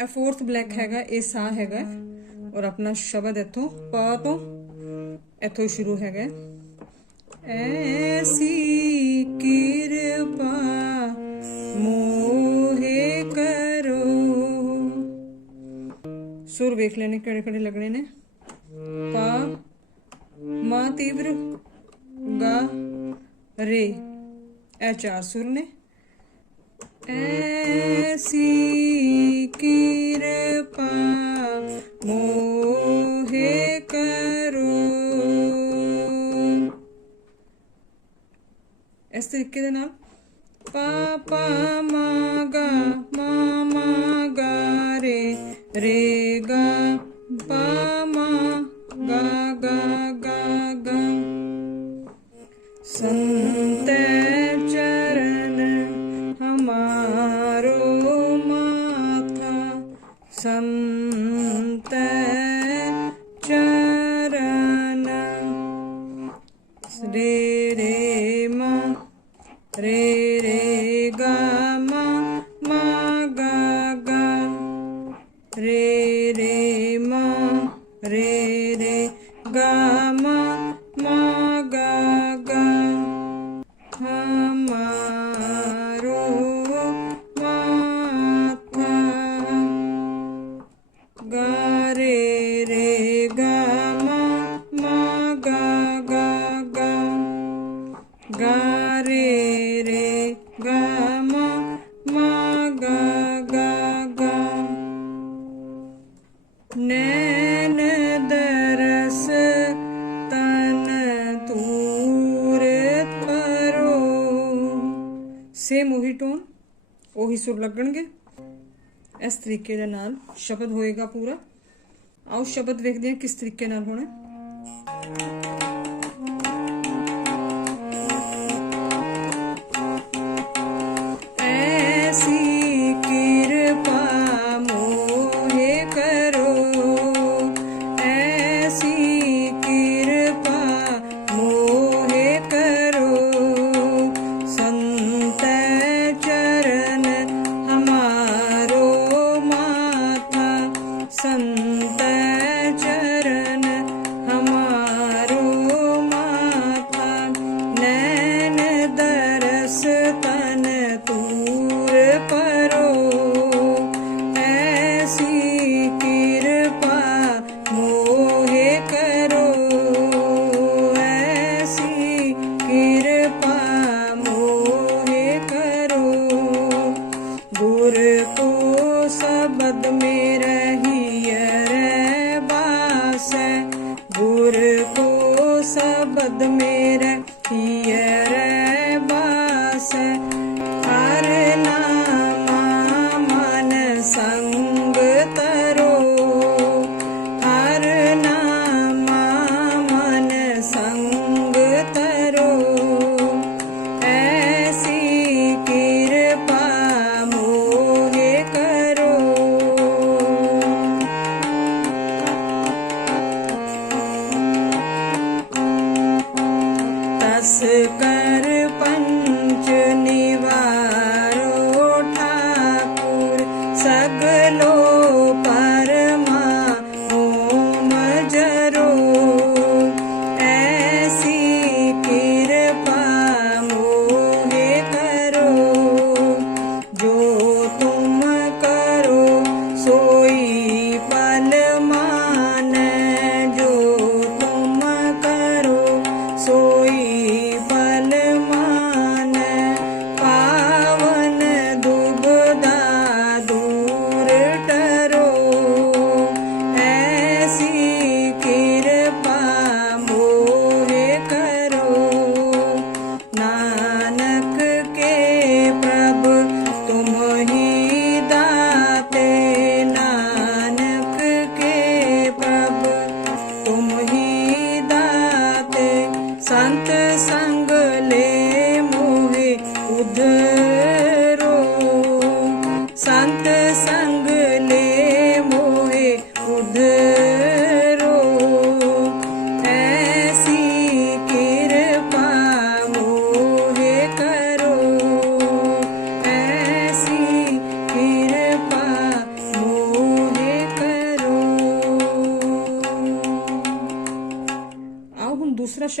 ਇਹ fourth black ਹੈਗਾ, ਇਹ ਸਾ ਹੈਗਾ ਔਰ ਆਪਣਾ ਸ਼ਬਦ ਇਥੋਂ ਪਾ ਤੋਂ ਇੱਥੋਂ ਸ਼ੁਰੂ ਹੈਗਾ ਐਸੀ ਕਿਰਪਾ ਮੋਹੇ ਕਰੋ। ਸੁਰ ਵੇਖ ਲੈਣੇ ਕਿਹੜੇ ਕਿਹੜੇ ਲੱਗਣੇ ਨੇ। ਪਾ ਮਾ ਤੀਵਰ, ਗਾ, ਰੇ। ਇਹ ਚਾਰ ਸੁਰ ਨੇ। ਐਸੀ ਕਿਰਪਾ ਇਸ ਤਰੀਕੇ ਦੇ ਨਾਲ ਪਾ ਪਾ ਮਾ ਗਾ ਮਾ ਮਾ ਗਾ ਰੇ ਰੇ ਗਾ ਪਾ ਮਾ ਗਾ ਗਾ re re ga ma ma ga ga re re ma re re same ਉਹੀ ਟੋਨ ਉਹੀ ਸੁਰ ਲੱਗਣਗੇ। ਇਸ ਤਰੀਕੇ ਦੇ ਨਾਲ ਸ਼ਬਦ ਹੋਏਗਾ ਪੂਰਾ। ਆਓ ਸ਼ਬਦ ਵੇਖਦੇ ਹਾਂ ਕਿਸ ਤਰੀਕੇ ਨਾਲ ਹੋਣਾ।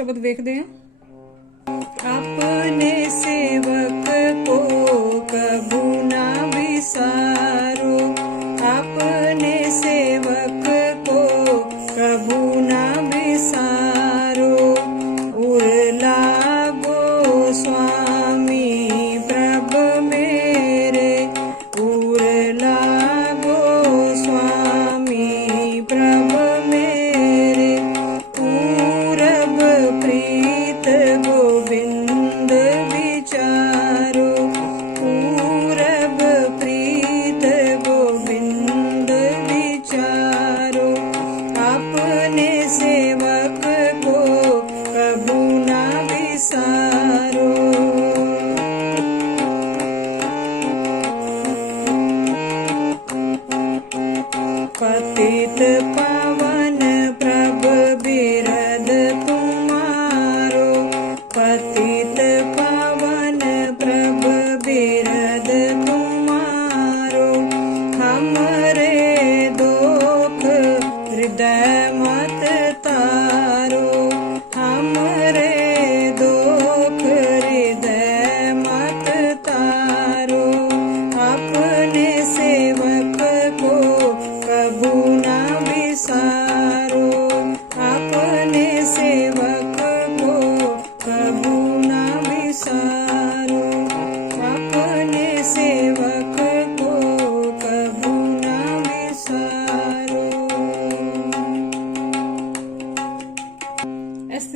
ਸ਼ਬਦ ਵੇਖਦੇ ਹਾਂ। ਆਪਣੇ ਸੇ पतित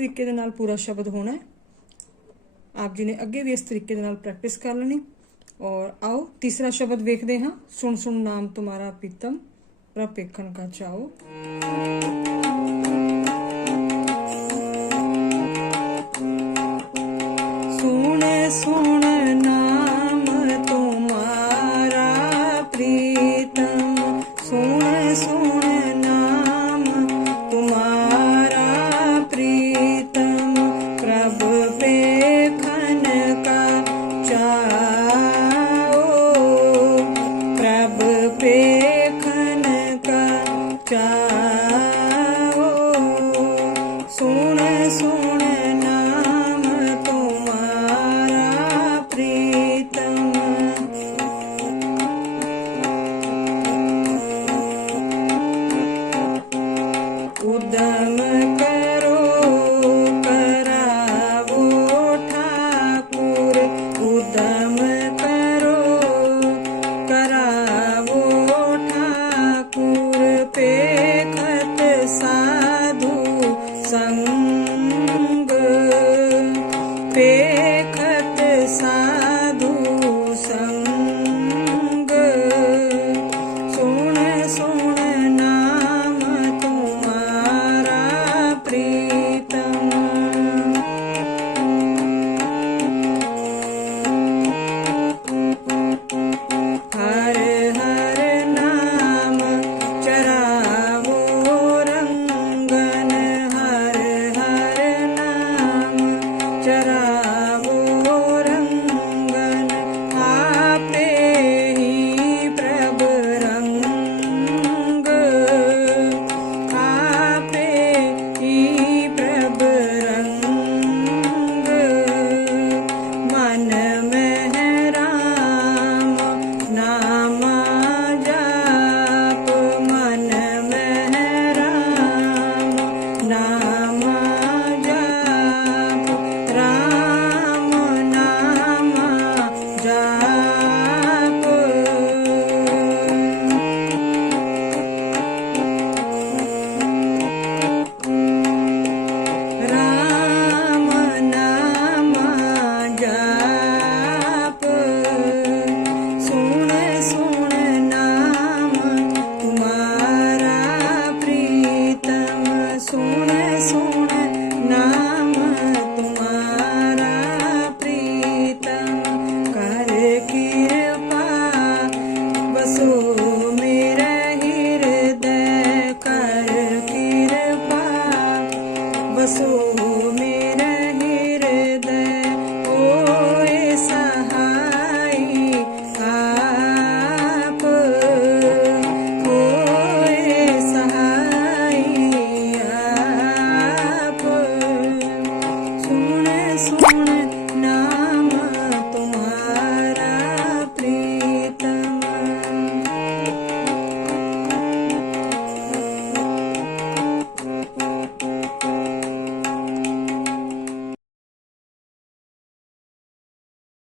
ਤਰੀਕੇ ਦੇ ਨਾਲ ਪੂਰਾ ਸ਼ਬਦ ਹੋਣਾ ਹੈ। ਆਪ ਜੀ ਨੇ ਅੱਗੇ ਵੀ ਇਸ ਤਰੀਕੇ ਦੇ ਨਾਲ ਪ੍ਰੈਕਟਿਸ ਕਰ ਲੈਣੀ। ਔਰ ਆਓ ਤੀਸਰਾ ਸ਼ਬਦ ਵੇਖਦੇ ਹਾਂ। ਸੁਣ ਸੁਣ ਨਾਮ ਤੁਹਾਰਾ ਪੀਤਮ ਪ੍ਰਪੇਖਣ ਕਾ ਚਾਓ।